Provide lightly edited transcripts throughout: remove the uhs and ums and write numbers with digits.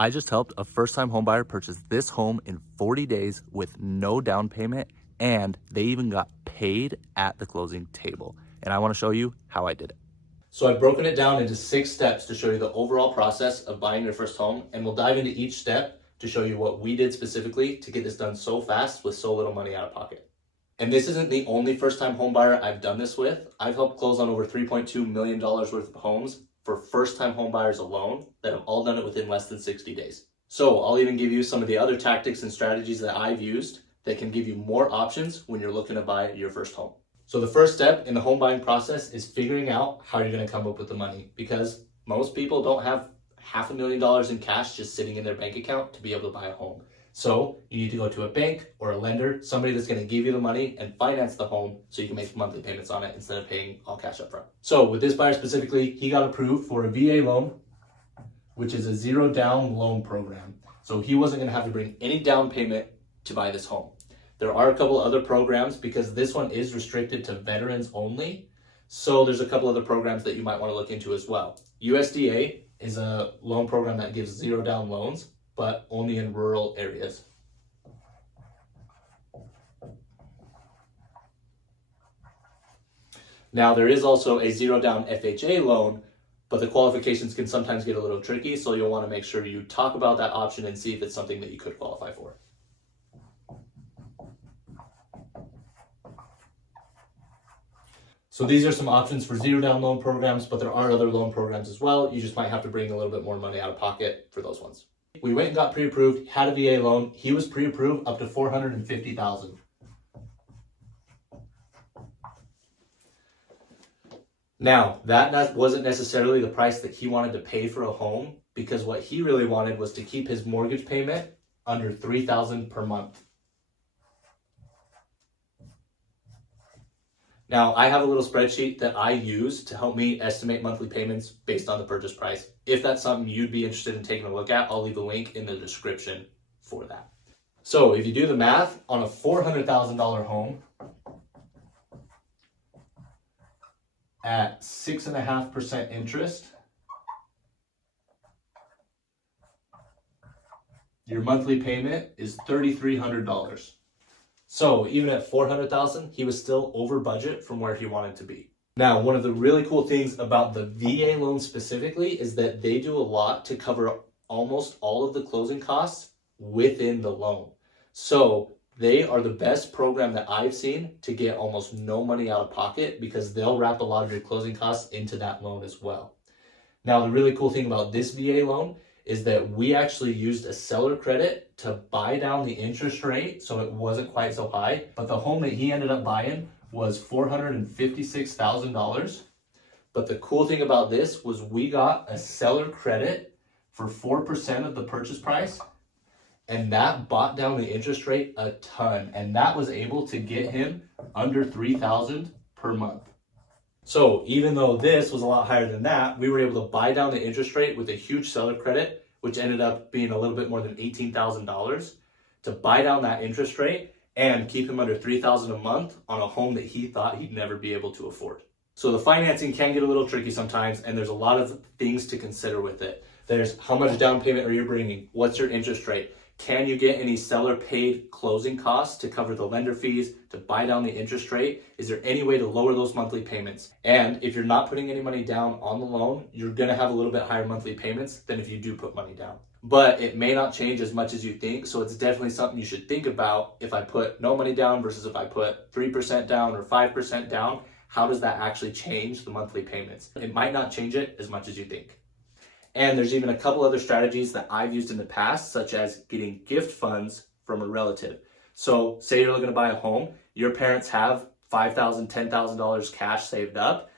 I just helped a first-time homebuyer purchase this home in 40 days with no down payment, and they even got paid at the closing table. And I want to show you how I did it. So I've broken it down into 6 steps to show you the overall process of buying your first home, and we'll dive into each step to show you what we did specifically to get this done so fast with so little money out of pocket. And this isn't the only first-time homebuyer I've done this with. I've helped close on over $3.2 million worth of homes for first-time home buyers alone that have all done it within less than 60 days. So I'll even give you some of the other tactics and strategies that I've used that can give you more options when you're looking to buy your first home. So the first step in the home buying process is figuring out how you're going to come up with the money, because most people don't have $500,000 in cash just sitting in their bank account to be able to buy a home. So you need to go to a bank or a lender, somebody that's going to give you the money and finance the home so you can make monthly payments on it instead of paying all cash up front. So with this buyer specifically, he got approved for a VA loan, which is a zero down loan program. So he wasn't going to have to bring any down payment to buy this home. There are a couple other programs because this one is restricted to veterans only. So there's a couple other programs that you might want to look into as well. USDA is a loan program that gives zero down loans, but only in rural areas. Now there is also a zero down FHA loan, but the qualifications can sometimes get a little tricky, so you'll want to make sure you talk about that option and see if it's something that you could qualify for. So these are some options for zero down loan programs, but there are other loan programs as well. You just might have to bring a little bit more money out of pocket for those ones. We went and got pre-approved, had a VA loan. He was pre-approved up to $450,000. Now, that wasn't necessarily the price that he wanted to pay for a home, because what he really wanted was to keep his mortgage payment under $3,000 per month. Now, I have a little spreadsheet that I use to help me estimate monthly payments based on the purchase price. If that's something you'd be interested in taking a look at, I'll leave a link in the description for that. So if you do the math on a $400,000 home at 6.5% interest, your monthly payment is $3,300. So even at $400,000, he was still over budget from where he wanted to be. Now, one of the really cool things about the VA loan specifically is that they do a lot to cover almost all of the closing costs within the loan. So they are the best program that I've seen to get almost no money out of pocket, because they'll wrap a lot of your closing costs into that loan as well. Now, the really cool thing about this VA loan is that we actually used a seller credit to buy down the interest rate so it wasn't quite so high. But the home that he ended up buying was $456,000. But the cool thing about this was we got a seller credit for 4% of the purchase price, and that bought down the interest rate a ton, and that was able to get him under $3,000 per month. So even though this was a lot higher than that, we were able to buy down the interest rate with a huge seller credit, which ended up being a little bit more than $18,000, to buy down that interest rate and keep him under $3,000 a month on a home that he thought he'd never be able to afford. So the financing can get a little tricky sometimes, and there's a lot of things to consider with it. There's how much down payment are you bringing? What's your interest rate? Can you get any seller paid closing costs to cover the lender fees, to buy down the interest rate? Is there any way to lower those monthly payments? And if you're not putting any money down on the loan, you're gonna have a little bit higher monthly payments than if you do put money down. But it may not change as much as you think, so it's definitely something you should think about. If I put no money down versus if I put 3% down or 5% down, how does that actually change the monthly payments? It might not change it as much as you think. And there's even a couple other strategies that I've used in the past, such as getting gift funds from a relative. So say you're looking to buy a home, your parents have $5,000, $10,000 cash saved up.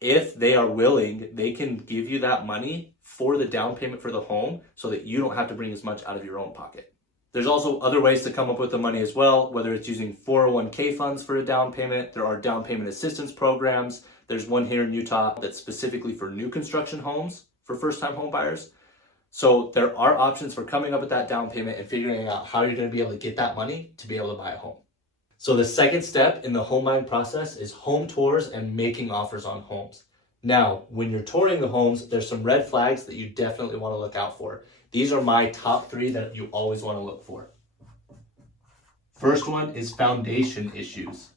If they are willing, they can give you that money for the down payment for the home so that you don't have to bring as much out of your own pocket. There's also other ways to come up with the money as well, whether it's using 401k funds for a down payment. There are down payment assistance programs. There's one here in Utah that's specifically for new construction homes for first-time home buyers. So there are options for coming up with that down payment and figuring out how you're going to be able to get that money to be able to buy a home. So the second step in the home buying process is home tours and making offers on homes. Now, when you're touring the homes, there's some red flags that you definitely want to look out for. These are my top 3 that you always want to look for. First one is foundation issues.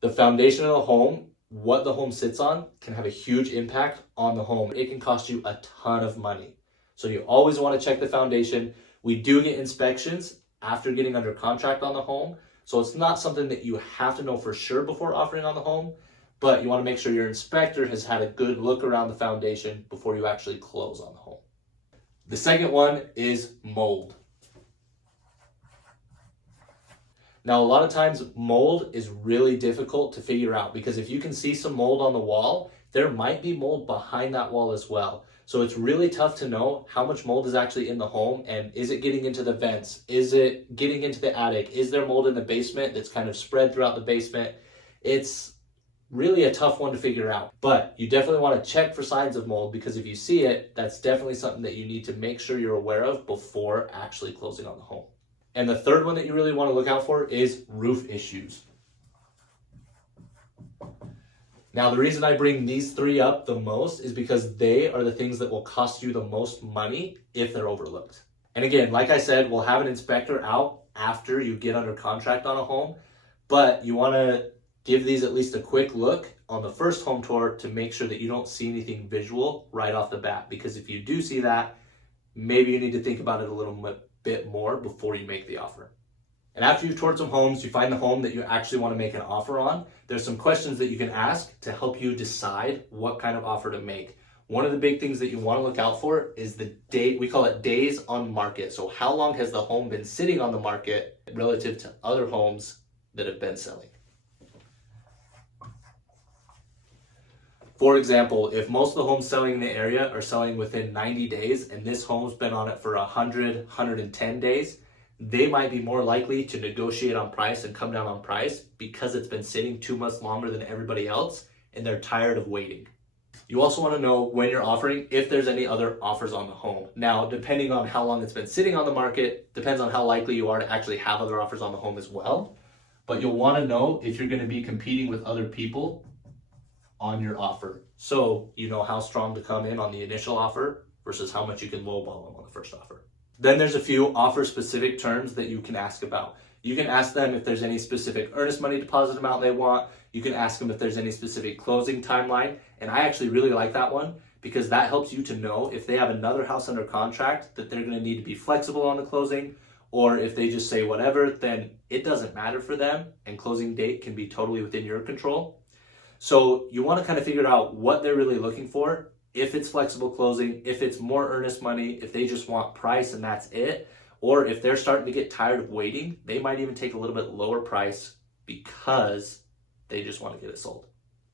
The foundation of the home, what the home sits on, can have a huge impact on the home. It can cost you a ton of money. So you always want to check the foundation. We do get inspections after getting under contract on the home. So it's not something that you have to know for sure before offering on the home, but you want to make sure your inspector has had a good look around the foundation before you actually close on the home. The second one is mold. Now, a lot of times mold is really difficult to figure out because if you can see some mold on the wall, there might be mold behind that wall as well. So it's really tough to know how much mold is actually in the home, and is it getting into the vents? Is it getting into the attic? Is there mold in the basement that's kind of spread throughout the basement? It's really a tough one to figure out, but you definitely want to check for signs of mold because if you see it, that's definitely something that you need to make sure you're aware of before actually closing on the home. And the third one that you really want to look out for is roof issues. Now, the reason I bring these 3 up the most is because they are the things that will cost you the most money if they're overlooked. And again, like I said, we'll have an inspector out after you get under contract on a home, but you want to give these at least a quick look on the first home tour to make sure that you don't see anything visual right off the bat. Because if you do see that, maybe you need to think about it a little bit more before you make the offer. And after you've toured some homes, you find the home that you actually want to make an offer on, there's some questions that you can ask to help you decide what kind of offer to make. One of the big things that you want to look out for is the date, we call it days on market. So how long has the home been sitting on the market relative to other homes that have been selling? For example, if most of the homes selling in the area are selling within 90 days and this home's been on it for 100, 110 days, they might be more likely to negotiate on price and come down on price because it's been sitting 2 months longer than everybody else and they're tired of waiting. You also want to know when you're offering if there's any other offers on the home. Now, depending on how long it's been sitting on the market, depends on how likely you are to actually have other offers on the home as well. But you'll want to know if you're going to be competing with other people on your offer. So you know how strong to come in on the initial offer versus how much you can lowball them on the first offer. Then there's a few offer specific terms that you can ask about. You can ask them if there's any specific earnest money deposit amount they want. You can ask them if there's any specific closing timeline. And I actually really like that one because that helps you to know if they have another house under contract that they're going to need to be flexible on the closing, or if they just say whatever, then it doesn't matter for them and closing date can be totally within your control. So you want to kind of figure out what they're really looking for. If it's flexible closing, if it's more earnest money, if they just want price and that's it, or if they're starting to get tired of waiting, they might even take a little bit lower price because they just want to get it sold.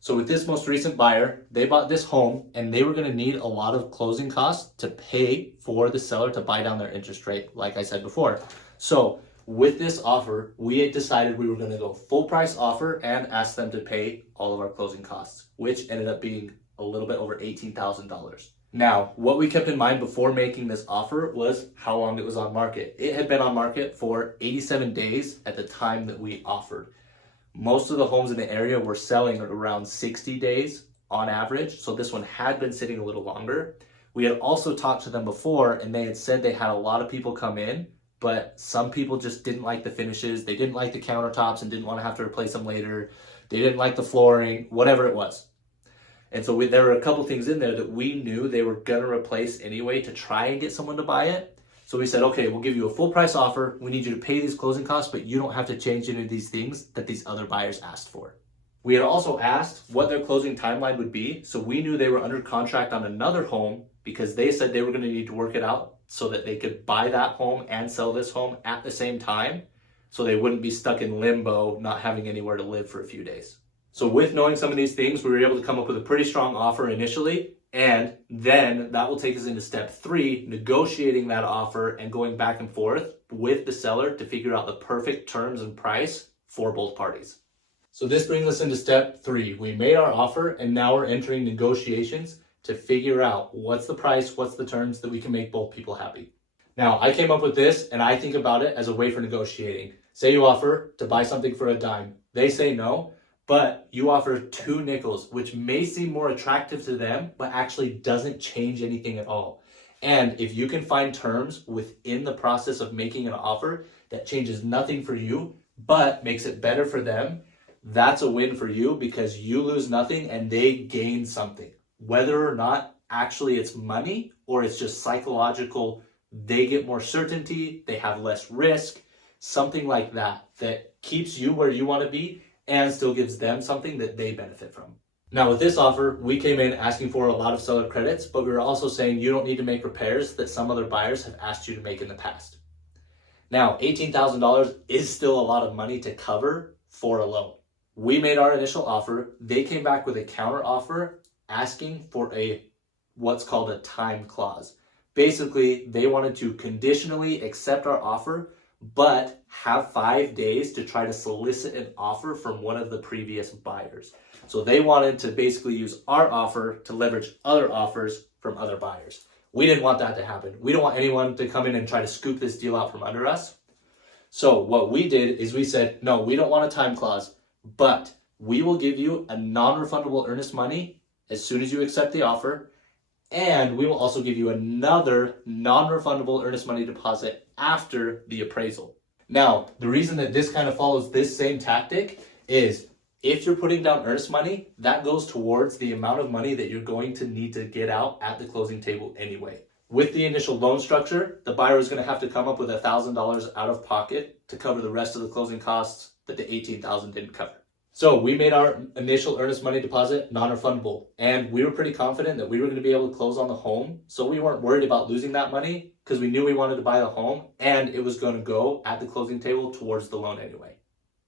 So with this most recent buyer, they bought this home and they were going to need a lot of closing costs to pay for the seller to buy down their interest rate, like I said before. So with this offer, we had decided we were going to go full price offer and ask them to pay all of our closing costs, which ended up being a little bit over $18,000. Now, what we kept in mind before making this offer was how long it was on market. It had been on market for 87 days at the time that we offered. Most of the homes in the area were selling at around 60 days on average, so this one had been sitting a little longer. We had also talked to them before and they had said they had a lot of people come in, but some people just didn't like the finishes. They didn't like the countertops and didn't want to have to replace them later. They didn't like the flooring, whatever it was. And so there were a couple things in there that we knew they were going to replace anyway to try and get someone to buy it. So we said, okay, we'll give you a full price offer. We need you to pay these closing costs, but you don't have to change any of these things that these other buyers asked for. We had also asked what their closing timeline would be. So we knew they were under contract on another home because they said they were going to need to work it out so that they could buy that home and sell this home at the same time. So they wouldn't be stuck in limbo, not having anywhere to live for a few days. So with knowing some of these things, we were able to come up with a pretty strong offer initially, and then that will take us into step 3, negotiating that offer and going back and forth with the seller to figure out the perfect terms and price for both parties. So this brings us into step 3. We made our offer and now we're entering negotiations to figure out what's the price, what's the terms that we can make both people happy. Now, I came up with this and I think about it as a way for negotiating. Say you offer to buy something for a dime. They say no. but you offer 2 nickels, which may seem more attractive to them, but actually doesn't change anything at all. And if you can find terms within the process of making an offer that changes nothing for you, but makes it better for them, that's a win for you because you lose nothing and they gain something. Whether or not actually it's money or it's just psychological, they get more certainty, they have less risk, something like that, that keeps you where you want to be and still gives them something that they benefit from. Now with this offer, we came in asking for a lot of seller credits, but we were also saying you don't need to make repairs that some other buyers have asked you to make in the past. Now, $18,000 is still a lot of money to cover for a loan. We made our initial offer. They came back with a counter offer asking for what's called a time clause. Basically, they wanted to conditionally accept our offer, but have 5 days to try to solicit an offer from one of the previous buyers. So they wanted to basically use our offer to leverage other offers from other buyers. We didn't want that to happen. We don't want anyone to come in and try to scoop this deal out from under us. So what we did is we said, no, we don't want a time clause, but we will give you a non-refundable earnest money as soon as you accept the offer. And we will also give you another non-refundable earnest money deposit after the appraisal. Now, the reason that this kind of follows this same tactic is if you're putting down earnest money, that goes towards the amount of money that you're going to need to get out at the closing table anyway. With the initial loan structure, the buyer is going to have to come up with $1,000 out of pocket to cover the rest of the closing costs that the $18,000 didn't cover. So we made our initial earnest money deposit non-refundable, and we were pretty confident that we were going to be able to close on the home. So we weren't worried about losing that money because we knew we wanted to buy the home and it was going to go at the closing table towards the loan anyway.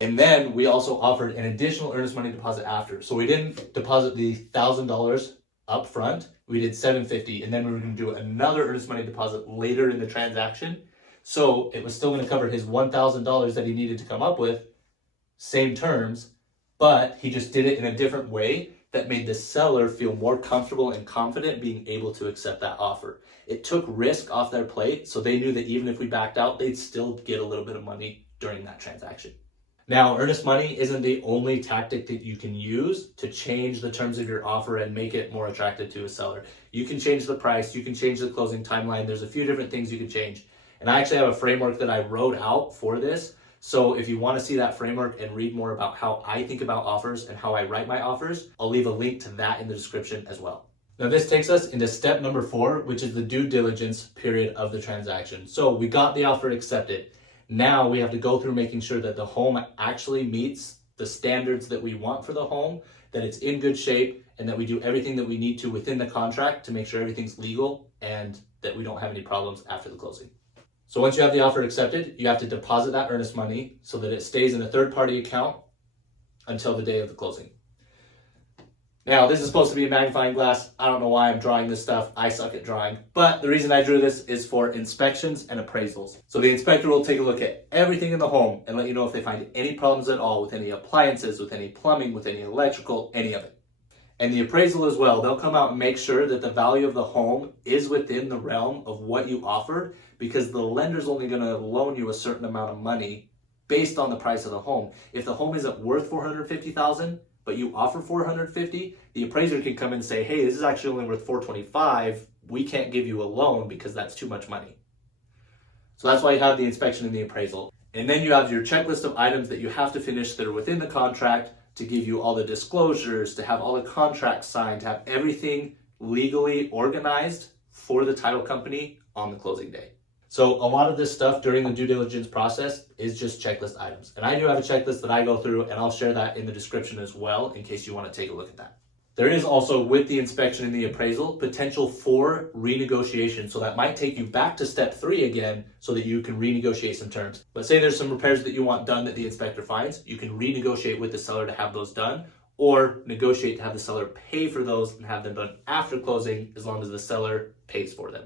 And then we also offered an additional earnest money deposit after. So we didn't deposit the $1,000 up front. We did $750, and then we were going to do another earnest money deposit later in the transaction. So it was still going to cover his $1,000 that he needed to come up with, same terms, but he just did it in a different way that made the seller feel more comfortable and confident being able to accept that offer. It took risk off their plate, so they knew that even if we backed out, they'd still get a little bit of money during that transaction. Now, earnest money isn't the only tactic that you can use to change the terms of your offer and make it more attractive to a seller. You can change the price, you can change the closing timeline. There's a few different things you can change. And I actually have a framework that I wrote out for this. So if you want to see that framework and read more about how I think about offers and how I write my offers, I'll leave a link to that in the description as well. Now this takes us into step number 4, which is the due diligence period of the transaction. So we got the offer accepted. Now we have to go through making sure that the home actually meets the standards that we want for the home, that it's in good shape, and that we do everything that we need to within the contract to make sure everything's legal and that we don't have any problems after the closing. So once you have the offer accepted, you have to deposit that earnest money so that it stays in a third-party account until the day of the closing. Now, this is supposed to be a magnifying glass. I don't know why I'm drawing this stuff. I suck at drawing. But the reason I drew this is for inspections and appraisals. So the inspector will take a look at everything in the home and let you know if they find any problems at all with any appliances, with any plumbing, with any electrical, any of it. And the appraisal as well, they'll come out and make sure that the value of the home is within the realm of what you offered, because the lender's only going to loan you a certain amount of money based on the price of the home. If the home isn't worth $450,000, but you offer $450,000, the appraiser can come in and say, hey, this is actually only worth $425,000. We can't give you a loan because that's too much money. So that's why you have the inspection and the appraisal. And then you have your checklist of items that you have to finish that are within the contract to give you all the disclosures, to have all the contracts signed, to have everything legally organized for the title company on the closing day. So a lot of this stuff during the due diligence process is just checklist items. And I do have a checklist that I go through, and I'll share that in the description as well in case you want to take a look at that. There is also, with the inspection and the appraisal, potential for renegotiation. So that might take you back to step 3 again so that you can renegotiate some terms. But say there's some repairs that you want done that the inspector finds, you can renegotiate with the seller to have those done, or negotiate to have the seller pay for those and have them done after closing as long as the seller pays for them.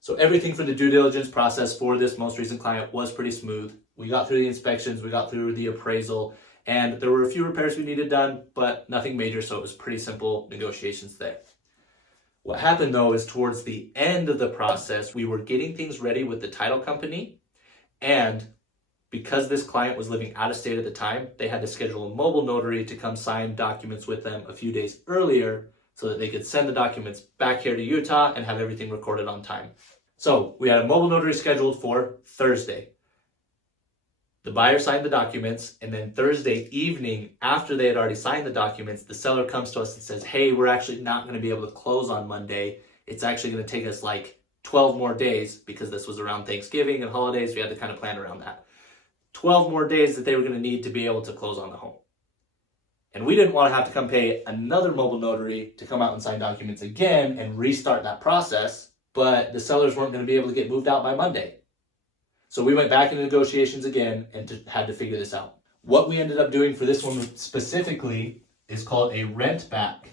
So everything for the due diligence process for this most recent client was pretty smooth. We got through the inspections, we got through the appraisal, and there were a few repairs we needed done, but nothing major, so it was pretty simple negotiations there. What happened though is towards the end of the process, we were getting things ready with the title company, and Because this client was living out of state at the time, they had to schedule a mobile notary to come sign documents with them a few days earlier so that they could send the documents back here to Utah and have everything recorded on time. So we had a mobile notary scheduled for Thursday. The buyer signed the documents, and then Thursday evening, after they had already signed the documents, the seller comes to us and says, hey, we're actually not going to be able to close on Monday. It's actually going to take us like 12 more days, because this was around Thanksgiving and holidays. We had to kind of plan around that. 12 more days that they were going to need to be able to close on the home. And we didn't want to have to come pay another mobile notary to come out and sign documents again and restart that process, but the sellers weren't going to be able to get moved out by Monday. So we went back into negotiations again and had to figure this out. What we ended up doing for this one specifically is called a rent back,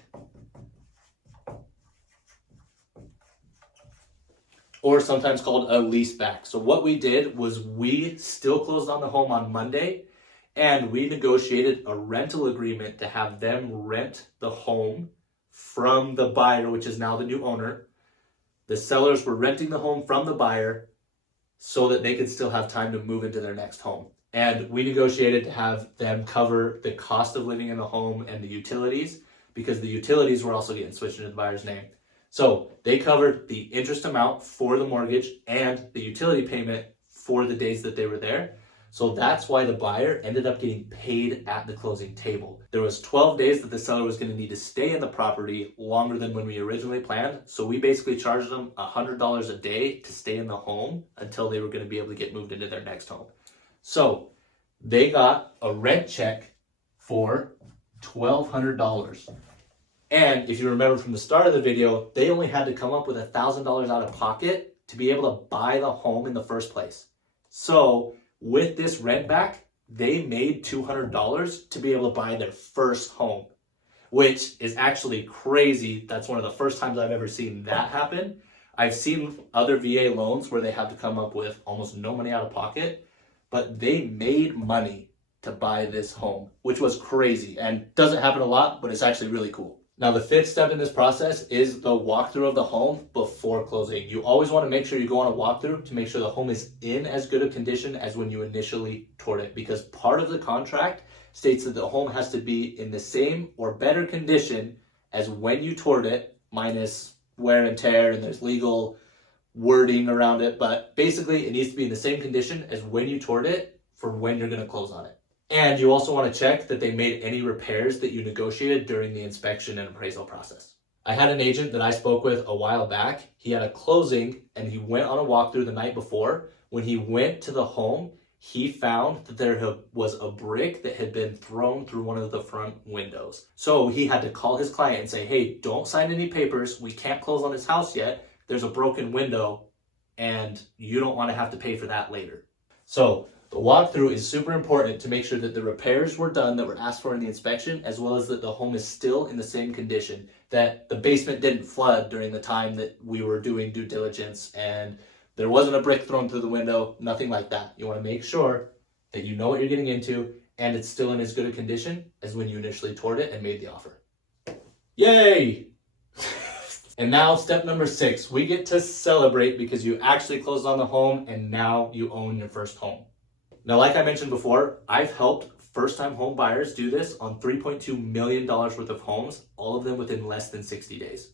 or sometimes called a lease back. So what we did was we still closed on the home on Monday, and we negotiated a rental agreement to have them rent the home from the buyer, which is now the new owner. The sellers were renting the home from the buyer so that they could still have time to move into their next home. And we negotiated to have them cover the cost of living in the home and the utilities, because the utilities were also getting switched into the buyer's name. So they covered the interest amount for the mortgage and the utility payment for the days that they were there. So that's why the buyer ended up getting paid at the closing table. There was 12 days that the seller was going to need to stay in the property, longer than when we originally planned. So we basically charged them $100 a day to stay in the home until they were going to be able to get moved into their next home. So they got a rent check for $1,200. And if you remember from the start of the video, they only had to come up with $1,000 out of pocket to be able to buy the home in the first place. So with this rent back, they made $200 to be able to buy their first home, which is actually crazy. That's one of the first times I've ever seen that happen. I've seen other VA loans where they have to come up with almost no money out of pocket, but they made money to buy this home, which was crazy and doesn't happen a lot, but it's actually really cool. Now, the fifth step in this process is the walkthrough of the home before closing. You always want to make sure you go on a walkthrough to make sure the home is in as good a condition as when you initially toured it, because part of the contract states that the home has to be in the same or better condition as when you toured it, minus wear and tear, and there's legal wording around it, but basically it needs to be in the same condition as when you toured it for when you're going to close on it. And you also want to check that they made any repairs that you negotiated during the inspection and appraisal process. I had an agent that I spoke with a while back. He had a closing and he went on a walkthrough the night before. When he went to the home, he found that there was a brick that had been thrown through one of the front windows. So he had to call his client and say, hey, don't sign any papers. We can't close on this house yet. There's a broken window and you don't want to have to pay for that later. So the walkthrough is super important to make sure that the repairs were done that were asked for in the inspection, as well as that the home is still in the same condition, that the basement didn't flood during the time that we were doing due diligence, and there wasn't a brick thrown through the window, nothing like that. You want to make sure that you know what you're getting into and it's still in as good a condition as when you initially toured it and made the offer. Yay! And now step number 6, we get to celebrate because you actually closed on the home and now you own your first home. Now, like I mentioned before, I've helped first-time home buyers do this on $3.2 million worth of homes, all of them within less than 60 days.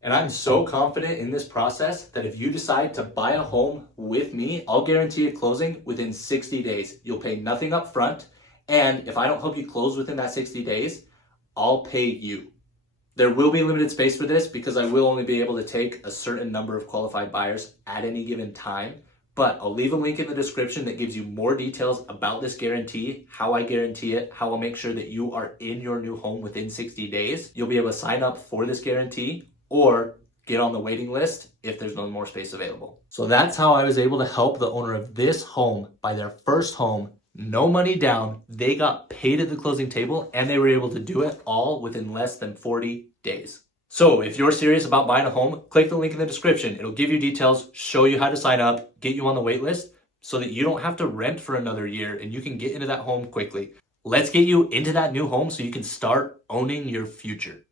And I'm so confident in this process that if you decide to buy a home with me, I'll guarantee a closing within 60 days. You'll pay nothing up front, and if I don't help you close within that 60 days, I'll pay you. There will be limited space for this because I will only be able to take a certain number of qualified buyers at any given time. But I'll leave a link in the description that gives you more details about this guarantee, how I guarantee it, how I'll make sure that you are in your new home within 60 days. You'll be able to sign up for this guarantee or get on the waiting list if there's no more space available. So that's how I was able to help the owner of this home buy their first home, no money down. They got paid at the closing table and they were able to do it all within less than 40 days. So if you're serious about buying a home, click the link in the description. It'll give you details, show you how to sign up, get you on the wait list so that you don't have to rent for another year and you can get into that home quickly. Let's get you into that new home so you can start owning your future.